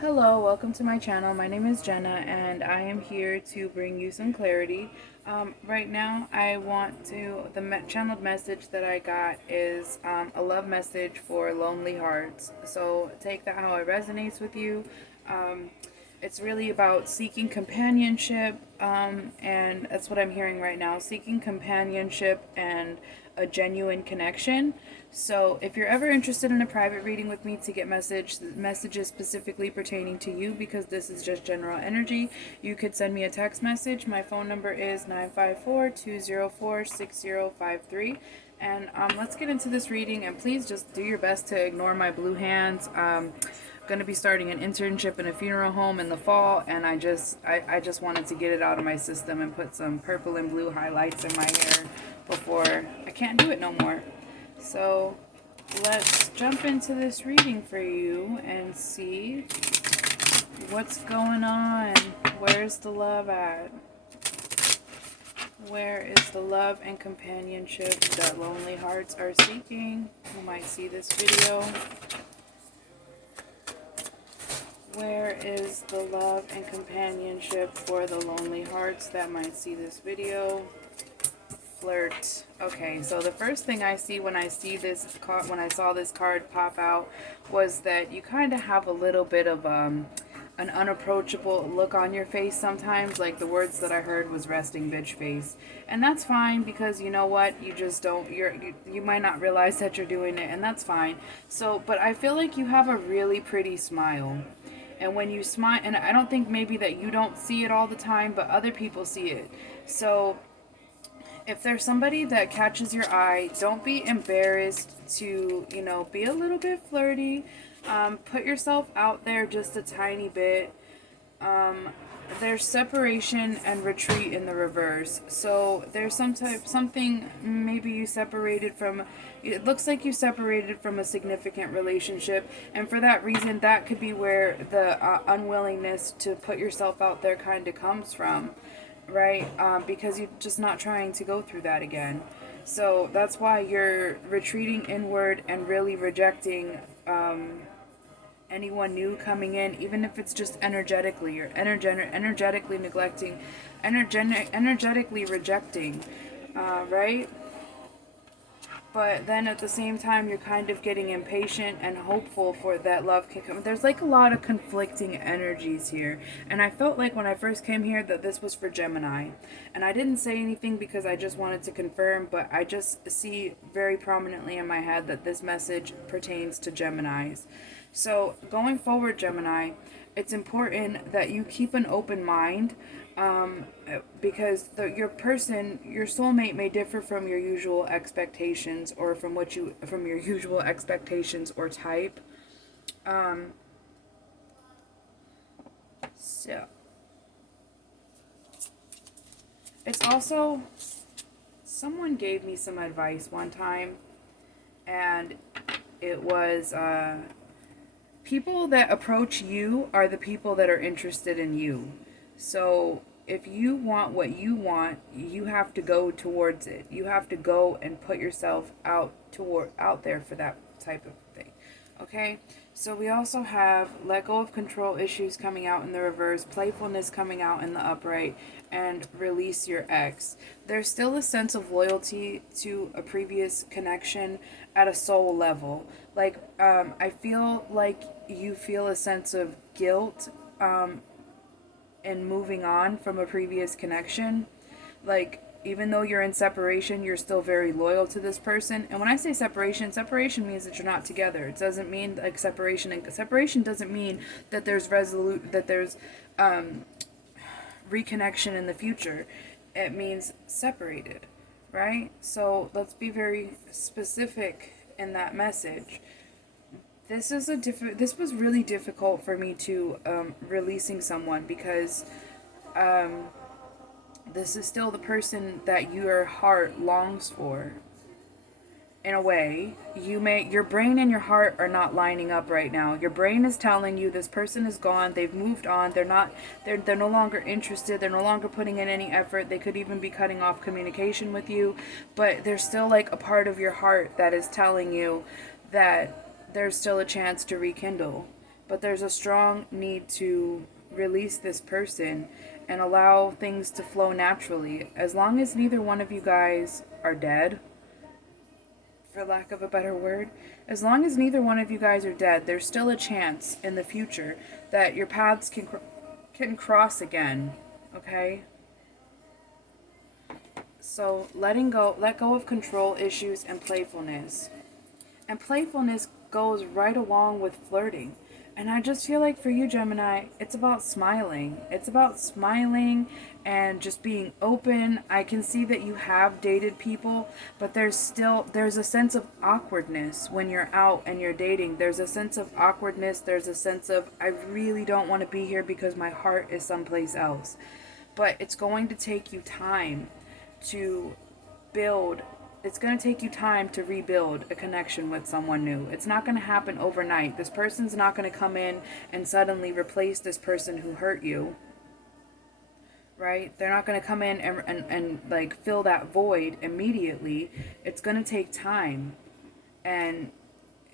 Hello, welcome to my channel. My name is Jenna and I am here to bring you some clarity. Right now, I want to, channeled message that I got is a love message for lonely hearts. So take that how it resonates with you. Um, it's really about seeking companionship, and that's what I'm hearing right now, seeking companionship and a genuine connection. So if you're ever interested in a private reading with me to get messages specifically pertaining to you, because this is just general energy, you could send me a text message. My phone number is 954-204-6053. And let's get into this reading, and please just do your best to ignore my blue hands. Going to be starting an internship in a funeral home in the fall, and I just wanted to get it out of my system and put some purple and blue highlights in my hair before I can't do it no more. So let's jump into this reading for you and see what's going on. Where's the love at? Where is the love and companionship that lonely hearts are seeking? Who might see this video? Where is the love and companionship for the lonely hearts that might see this video? Flirt. Okay, so the first thing I see when I see this card, when I saw this card pop out, was that you kind of have a little bit of an unapproachable look on your face sometimes. Like the words that I heard was resting bitch face, and that's fine because you know what, you just don't, you might not realize that you're doing it, and that's fine. So, but I feel like you have a really pretty smile. And when you smile, and I don't think maybe that you don't see it all the time, but other people see it. So if there's somebody that catches your eye, don't be embarrassed to, be a little bit flirty. Put yourself out there just a tiny bit. There's separation and retreat in the reverse. So there's something, maybe you separated from, it looks like you separated from a significant relationship. And for that reason, that could be where the unwillingness to put yourself out there kind of comes from, right? Because you're just not trying to go through that again. So that's why you're retreating inward and really rejecting anyone new coming in, even if it's just energetically. You're energetically neglecting, energetically rejecting, right? But then at the same time, you're kind of getting impatient and hopeful for that love can come. There's like a lot of conflicting energies here. And I felt like when I first came here that this was for Gemini. And I didn't say anything because I just wanted to confirm, but I just see very prominently in my head that this message pertains to Geminis. So going forward, Gemini, it's important that you keep an open mind, because your person, your soulmate may differ from your usual expectations, or from your usual expectations or type. So it's also, someone gave me some advice one time, and it was people that approach you are the people that are interested in you. So if you want what you want, you have to go towards it. You have to go and put yourself out there for that type of thing. Okay? So we also have let go of control issues coming out in the reverse, playfulness coming out in the upright, and release your ex. There's still a sense of loyalty to a previous connection at a soul level. Like, I feel like you feel a sense of guilt in moving on from a previous connection. Like, even though you're in separation, you're still very loyal to this person. And when I say separation, separation means that you're not together. It doesn't mean like separation, and separation doesn't mean that there's reconnection in the future. It means separated, right? So let's be very specific in that message. This was really difficult for me to releasing someone, because this is still the person that your heart longs for. In a way, your brain and your heart are not lining up right now. Your brain is telling you this person is gone, they've moved on, they're no longer interested, they're no longer putting in any effort, they could even be cutting off communication with you, but there's still like a part of your heart that is telling you that there's still a chance to rekindle. but there's a strong need to release this person and allow things to flow naturally. As long as neither one of you guys are dead, for lack of a better word, as long as neither one of you guys are dead, there's still a chance in the future that your paths can cross again, okay? So let go of control issues and playfulness. And playfulness goes right along with flirting. And I just feel like for you, Gemini, it's about smiling. It's about smiling and just being open. I can see that you have dated people, but there's a sense of awkwardness when you're out and you're dating. There's a sense of awkwardness. There's a sense of, I really don't want to be here because my heart is someplace else. But it's going to take you time to build. It's going to take you time to rebuild a connection with someone new. It's not going to happen overnight. This person's not going to come in and suddenly replace this person who hurt you, right? They're not going to come in and like fill that void immediately. It's going to take time. And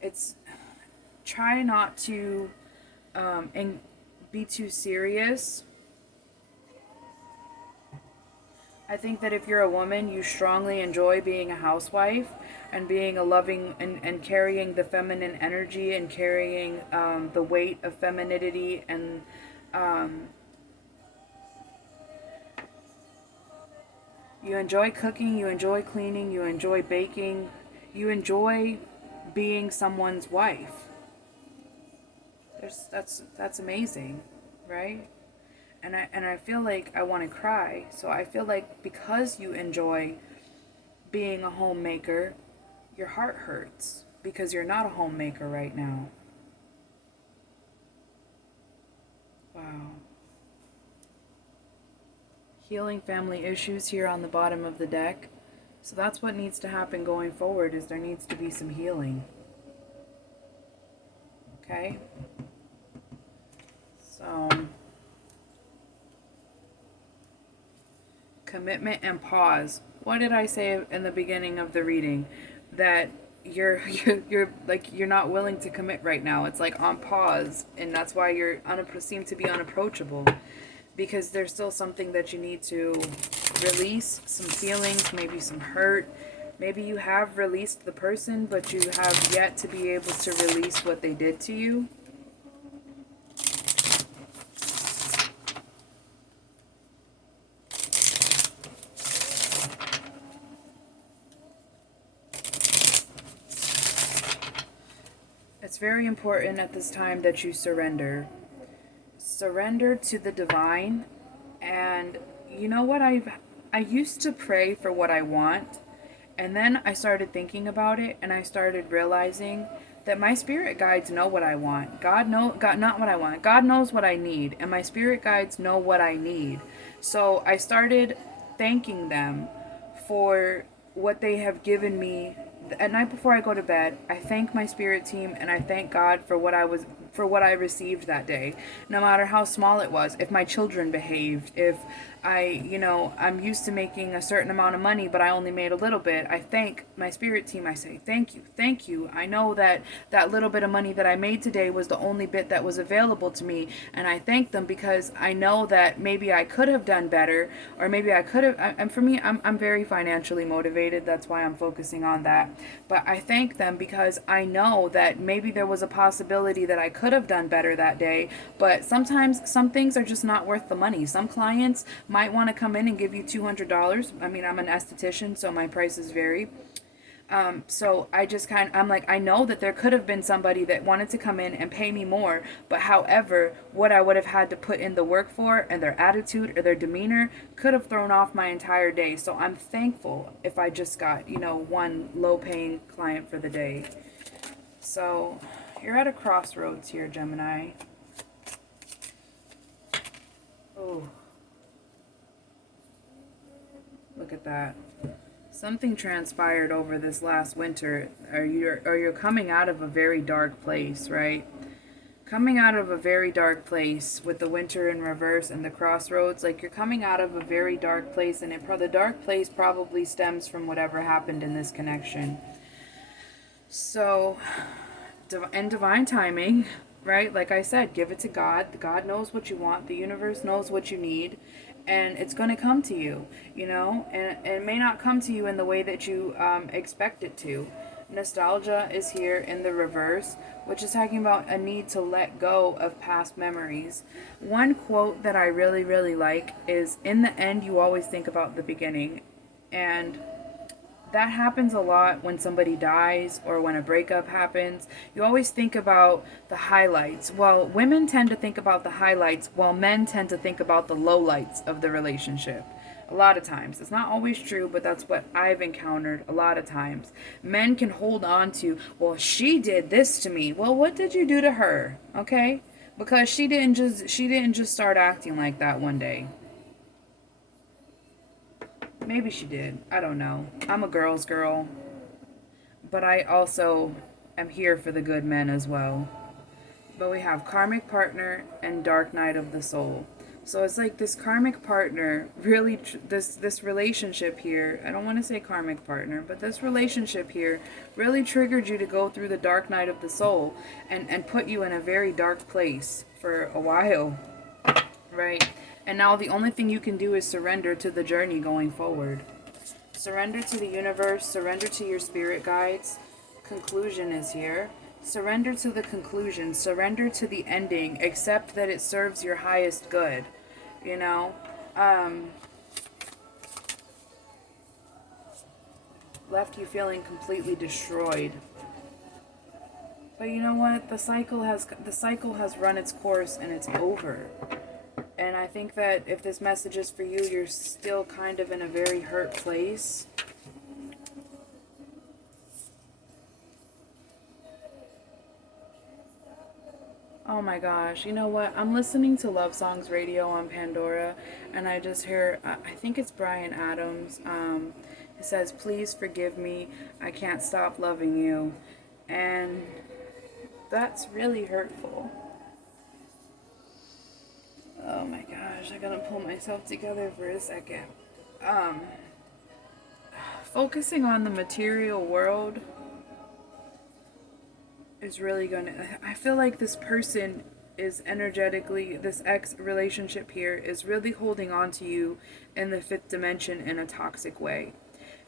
it's, try not to and be too serious. I think that if you're a woman, you strongly enjoy being a housewife and being a loving and carrying the feminine energy and carrying the weight of femininity and you enjoy cooking, you enjoy cleaning, you enjoy baking, you enjoy being someone's wife. That's amazing, right? And I feel like I want to cry. So I feel like because you enjoy being a homemaker, your heart hurts because you're not a homemaker right now. Wow. Healing family issues here on the bottom of the deck. So that's what needs to happen going forward, is there needs to be some healing. Okay? So commitment and pause. What did I say in the beginning of the reading? That you're not willing to commit right now. It's like on pause, and that's why you're seem to be unapproachable, because there's still something that you need to release, some feelings, maybe some hurt. Maybe you have released the person, but you have yet to be able to release what they did to you. It's very important at this time that you surrender. Surrender to the divine. And you know what, I used to pray for what I want, and then I started thinking about it, and I started realizing that my spirit guides know what I want. God not what I want. God knows what I need, and my spirit guides know what I need. So I started thanking them for what they have given me. At night before I go to bed, I thank my spirit team and I thank God for what I received that day, no matter how small it was. If my children behaved, if I'm used to making a certain amount of money, but I only made a little bit, I thank my spirit team. I say, thank you. I know that that little bit of money that I made today was the only bit that was available to me, and I thank them because I know that maybe I could have done better, or maybe I could have, and for me, I'm very financially motivated. That's why I'm focusing on that. But I thank them because I know that maybe there was a possibility that I could have done better that day, but sometimes some things are just not worth the money. Some clients might want to come in and give you $200. I mean, I'm an esthetician, so my prices vary. So I'm like, I know that there could have been somebody that wanted to come in and pay me more, but however, what I would have had to put in the work for and their attitude or their demeanor could have thrown off my entire day. So I'm thankful if I just got, one low paying client for the day. So you're at a crossroads here, Gemini. Oh. Look at that. Something transpired over this last winter, or you're coming out of a very dark place, right? Coming out of a very dark place with the winter in reverse and the crossroads. Like, you're coming out of a very dark place, and the dark place probably stems from whatever happened in this connection. So, in divine timing, right? Like I said, give it to God. God knows what you want. The universe knows what you need, and it's going to come to you, you know, and it may not come to you in the way that you expect it to. Nostalgia is here in the reverse, which is talking about a need to let go of past memories. One quote that I really, really like is, "In the end, you always think about the beginning." And that happens a lot when somebody dies or when a breakup happens. You always think about the highlights. Well, women tend to think about the highlights, while men tend to think about the lowlights of the relationship. A lot of times. It's not always true, but that's what I've encountered a lot of times. Men can hold on to, well, she did this to me. Well, what did you do to her? Okay? Because she didn't just start acting like that one day. Maybe she did. I don't know. I'm a girl's girl. But I also am here for the good men as well. But we have karmic partner and dark night of the soul. So it's like this karmic partner really, this relationship here, I don't want to say karmic partner, but this relationship here really triggered you to go through the dark night of the soul and put you in a very dark place for a while, right? And now the only thing you can do is surrender to the journey going forward. Surrender to the universe, surrender to your spirit guides. Conclusion is here. Surrender to the conclusion, surrender to the ending, accept that it serves your highest good. You know, left you feeling completely destroyed. But you know what? The cycle has run its course and it's over. And I think that if this message is for you, you're still kind of in a very hurt place. Oh my gosh, you know what? I'm listening to Love Songs Radio on Pandora, and I just hear, I think it's Bryan Adams. It says, "Please forgive me, I can't stop loving you." And that's really hurtful. Oh my gosh, I gotta pull myself together for a second. Um, Focusing on the material world is really gonna, I feel like this person is energetically, this ex relationship here is really holding on to you in the fifth dimension in a toxic way.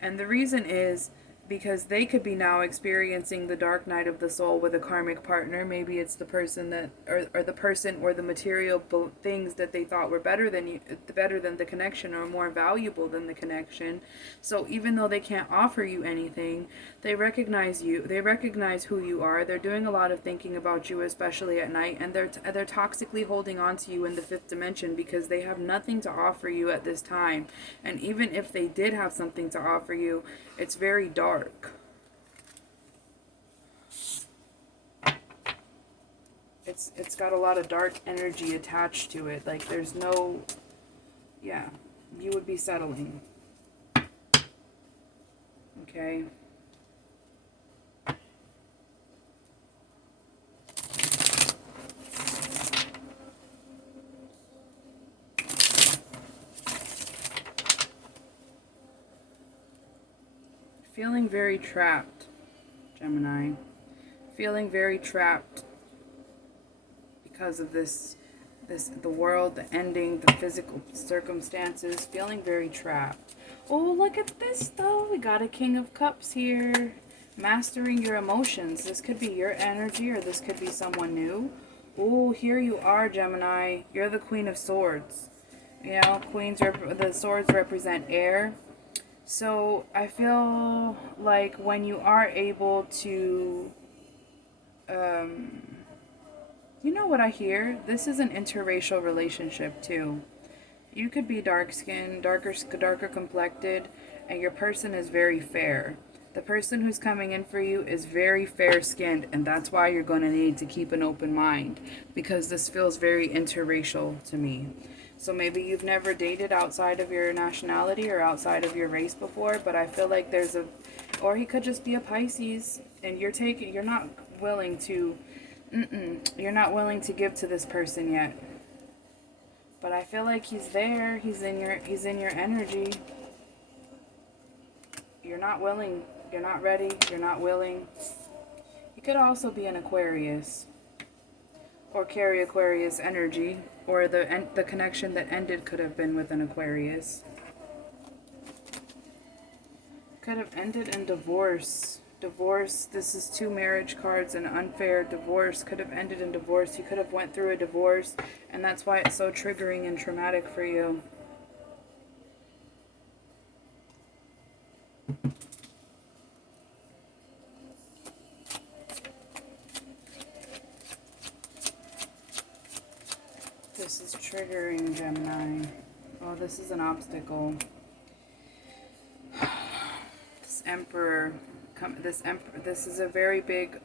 And the reason is because they could be now experiencing the dark night of the soul with a karmic partner. Maybe it's the person that, or the person or the material things that they thought were better than you, better than the connection, or more valuable than the connection. So even though they can't offer you anything, they recognize you. They recognize who you are. They're doing a lot of thinking about you, especially at night, and they're toxically holding on to you in the fifth dimension because they have nothing to offer you at this time. And even if they did have something to offer you, it's very dark. It's got a lot of dark energy attached to it. Like there's no, yeah, you would be settling. Okay. Feeling very trapped, Gemini. Feeling very trapped because of the world, the ending, the physical circumstances. Feeling very trapped. Oh, look at this though. We got a King of Cups here. Mastering your emotions. This could be your energy, or this could be someone new. Oh, here you are, Gemini. You're the Queen of Swords. You know, the swords represent air. So I feel like when you are able to, you know what I hear? This is an interracial relationship too. You could be dark skinned, darker complected, and your person is very fair. The person who's coming in for you is very fair skinned, and that's why you're going to need to keep an open mind, because this feels very interracial to me. So maybe you've never dated outside of your nationality or outside of your race before, but I feel like or he could just be a Pisces, and you're not willing to, you're not willing to give to this person yet. But I feel like he's there, he's in your energy. You're not willing, you're not ready, you're not willing. He could also be an Aquarius. or carry Aquarius energy, or the connection that ended could have been with an Aquarius. Could have ended in divorce. Divorce, this is 2 marriage cards, and unfair divorce could have ended in divorce. You could have went through a divorce, and that's why it's so triggering and traumatic for you. This is triggering, Gemini. Oh, this is an obstacle. This is a very big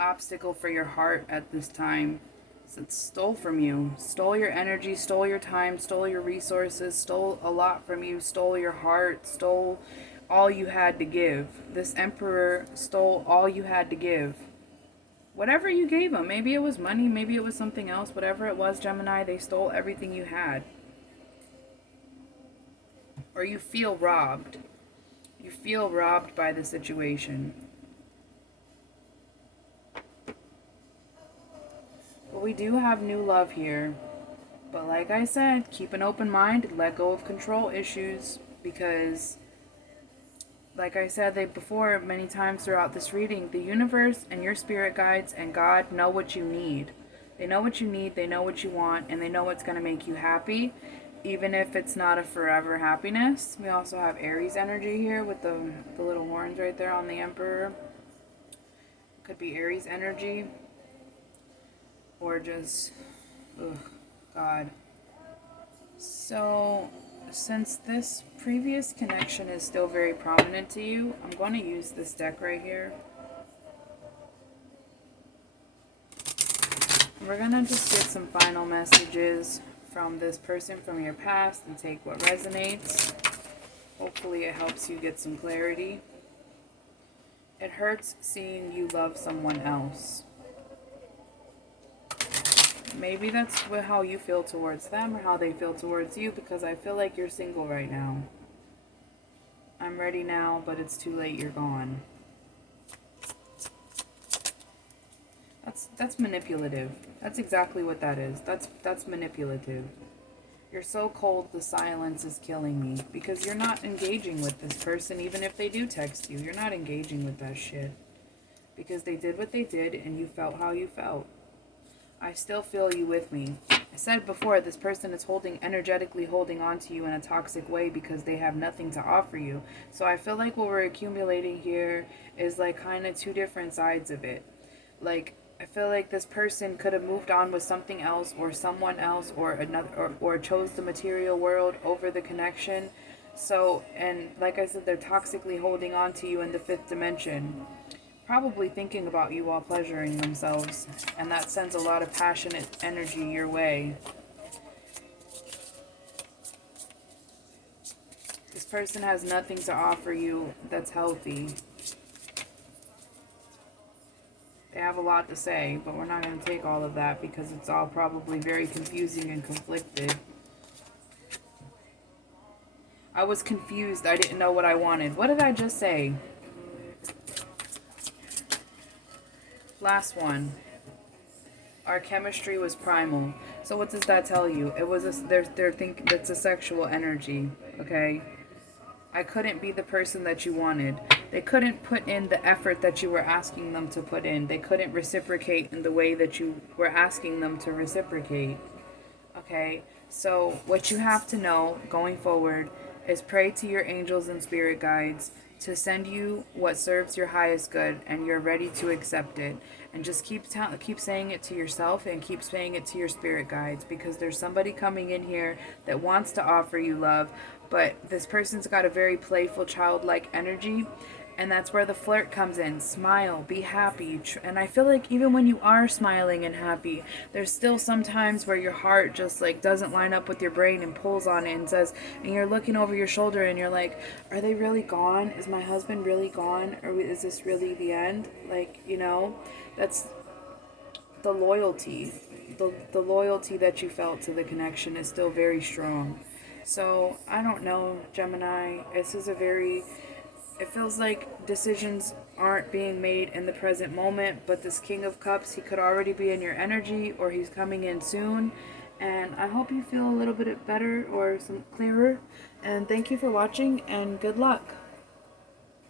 obstacle for your heart at this time. So it stole from you, stole your energy, stole your time, stole your resources, stole a lot from you, stole your heart, stole all you had to give. This Emperor stole all you had to give. Whatever you gave them, maybe it was money, maybe it was something else, whatever it was, Gemini, they stole everything you had. Or you feel robbed. You feel robbed by the situation. But we do have new love here. But like I said, keep an open mind, let go of control issues, because like I said before many times throughout this reading, the universe and your spirit guides and God know what you need. They know what you need, they know what you want, and they know what's going to make you happy, even if it's not a forever happiness. We also have Aries energy here with the little horns right there on the Emperor. Could be Aries energy. Or just, God. So, since this previous connection is still very prominent to you, I'm going to use this deck right here. We're going to just get some final messages from this person from your past and take what resonates. Hopefully it helps you get some clarity. It hurts seeing you love someone else. Maybe that's how you feel towards them or how they feel towards you, because I feel like you're single right now. I'm ready now, but it's too late, you're gone. That's manipulative. That's exactly what that is. That's manipulative. You're so cold, the silence is killing me, because you're not engaging with this person. Even if they do text you, you're not engaging with that shit, because they did what they did and you felt how you felt. I still feel you with me. I said before, this person is energetically holding on to you in a toxic way because they have nothing to offer you. So I feel like what we're accumulating here is like kind of 2 different sides of it. Like, I feel like this person could have moved on with something else or someone else, or another, or chose the material world over the connection. So, and like I said, they're toxically holding on to you in the 5th dimension. Probably thinking about you while pleasuring themselves, and that sends a lot of passionate energy your way. This person has nothing to offer you that's healthy. They have a lot to say, but we're not going to take all of that because it's all probably very confusing and conflicted. I was confused. I didn't know what I wanted. What did I just say? Last one. Our chemistry was primal. So what does that tell you? It was they're thinking it's a sexual energy, okay? I couldn't be the person that you wanted. They couldn't put in the effort that you were asking them to put in. They couldn't reciprocate in the way that you were asking them to reciprocate. Okay? So what you have to know going forward is pray to your angels and spirit guides to send you what serves your highest good, and you're ready to accept it. And just keep saying it to yourself and keep saying it to your spirit guides, because there's somebody coming in here that wants to offer you love, but this person's got a very playful, childlike energy, and that's where the flirt comes in. Smile, be happy. And I feel like even when you are smiling and happy, there's still some times where your heart just like doesn't line up with your brain and pulls on it and says, and you're looking over your shoulder and you're like, are they really gone? Is my husband really gone? Or is this really the end? Like, you know, that's the loyalty. The loyalty that you felt to the connection is still very strong. So, I don't know, Gemini. This is a very... It feels like decisions aren't being made in the present moment, but this King of Cups, he could already be in your energy, or he's coming in soon. And I hope you feel a little bit better or some clearer. And thank you for watching, and good luck.